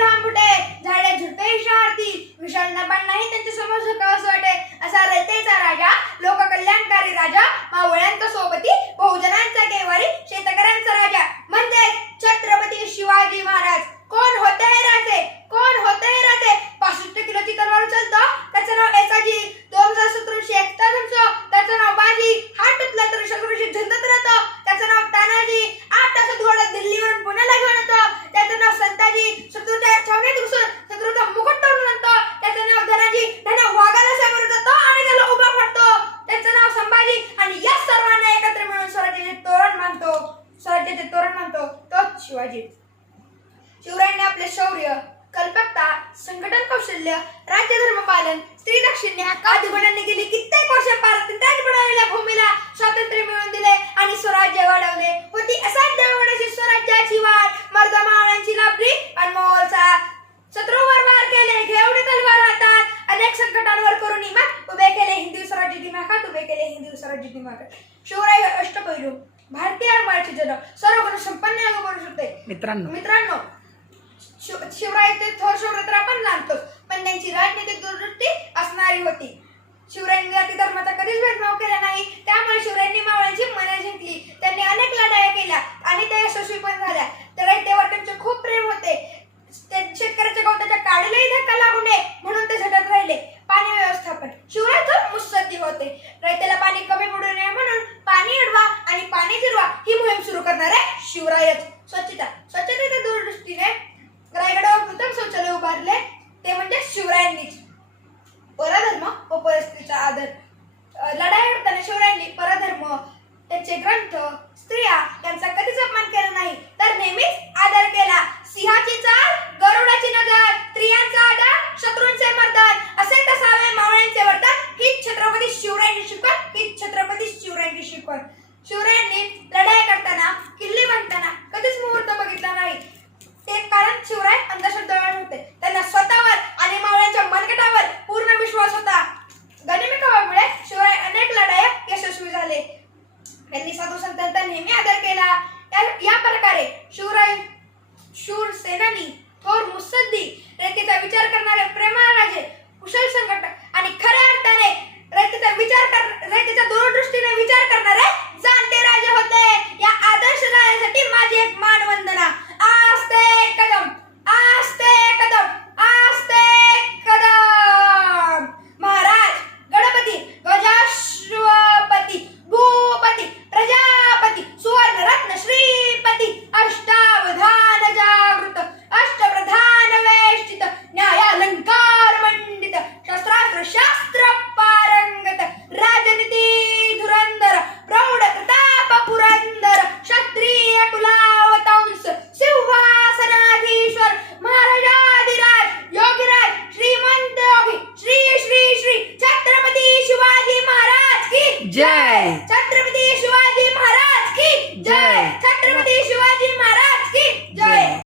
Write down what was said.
भांबुटे झाडे झुडपे शहारती विशाल पण नाही त्यांच्या समोर झुकावंसं वाटे असा रयतेचा राजा लोक कल्याणकारी राजा मावळ्यांचा सोबती बहुजनांचा केवारी शेतकऱ्यांचा राजा म्हणजे छत्रपती शिवाजी महाराज. कोण होते हे राजे? कोण होते हे राजे? 65 किलोची तलवार उचलतो त्याचं नाव येसाजी. 2771 उंच त्याचं नाव बाजी. हातातला तर शत्रूशी झंझट राहतो त्याचं नाव तानाजी. 8 तासात घोडा दिल्लीवरून पुण्याला घेऊन येतो त्याचं नाव संताजी. शत्रूच्या छावणीत घुसून शत्रूचा मुकुट तोडून आणतो त्याचं नाव धनाजी. धना वाघाला सामोरं जातो आणि त्याला उभा फाडतो त्याचं नाव संभाजी. आणि या सर्वांना एकत्र मिळून स्वराज्याचे तोरण मानतो तोच शिवाजी. शिवरायांनी आपले शौर्य, कल्पकता, संघटन कौशल्य, राज्यधर्म पालन, स्त्री दाक्षिण्य आदी गुणांनी गेली कित्येक वर्ष भारत बनवलेल्या भूमीला स्वातंत्र्य मिळवून दिले आणि स्वराज्य वाढवले. होती असाध्य एवढीशी स्वराज्याची वाट मर्द मावळ्यांची लाभली अनमोल साथ. शत्रूवर वार केले घेवडे तलवार हातात अनेक संकटांवर करून इमान उभे केले हिंदवी स्वराज्य दिमाखात शिवराय अष्टपैलू भारतीय आरमाराचे जनक सर्व गुण संपन्न बनू शकते. मित्रांनो शिवरायांचे थोर शौर्य तर आपण जाणतोच पण त्यांची राजनीतिक दूरदृष्टी असणारी होती. शिवरायांनी जाती धर्माचा कधीच भेदभाव केला नाही त्यामुळे शिवरायांनी मावळ्यांची मने जिंकली. त्यांनी अनेक लढाया केल्या आणि त्या यशस्वी पण झाल्या. तर रयतेवर त्यांचे खूप प्रेम होते. शेतकऱ्याच्या गवताच्या काडीलाही धक्का लागू नये म्हणून ते झटत राहिले. पाणी व्यवस्थापन शिवराय तर मुत्सद्दी होते. रयतेला पाणी कमी पडू नये म्हणून पाणी अडवा आणि पाणी जिरवा ही मोहीम सुरू करणारे शिवरायच. स्वच्छतेच्या दूरदृष्टीने रायगडावर प्रथम शौचालय उभारले ते म्हणजे शिवरायांनीच. परधर्म व परिस्थितीचा आदर लढाई करताना शिवरायांनी परधर्म त्यांचे ग्रंथ स्त्रिया यांचा कधीच अपमान केला नाही तर नेहमीच आदर केला. सिंहाची चाल गरुडाची नजर स्त्रियांचा आदर शत्रूंचे मर्दन असे कसावे मावळ्यांचे वर्तन हीच छत्रपती शिवरायांची शिकवण. शिवरायांनी लढाई करताना किल्ले बांधताना कधीच मुहूर्त बघितला नाही. ते कारण शिवराय अंधश्रद्धावान होते. त्यांना स्वतःवर आणि मावळ्यांच्या मनगटावर पूर्ण विश्वास होता. गनिमीकावामुळे शिवराय अनेक लढाया यशस्वी झाले. त्यांनी साधू संतांचा नेहमी आदर केला. या प्रकारे शिवराय शूर सेनानी थोर मुत्सद्दी रयतेचा विचार करणारे प्रेमळ राजे कुशल संघटक आणि खऱ्या अर्थाने रयतेच्या दूरदृष्टीने विचार करणारे जाणते राजे होते. या आदर्श राजासाठी माझी एक मानवंदना. आस्ते कदम आस्ते कदम आस्ते कदम. महाराज गणपती गजाश्वपती भूपती प्रजापती सुवर्णरत्न श्रीपती अष्टावधान जागृत अष्टप्रधान वेष्टित न्यायालंकार मंडित शस्त्रास्त्र शास्त्र पारंगत राजनीती धुरंधर प्रौढ प्रताप पुरंदर क्षत्रिय कुलावतंस सिंहासनाधीश्वर महाराजाधिराज योगीराज श्रीमंत योगी श्री श्री श्री छत्रपती शिवाजी महाराज की जय. छत्रपती शिवाजी महाराज की जय. छत्रपती शिवाजी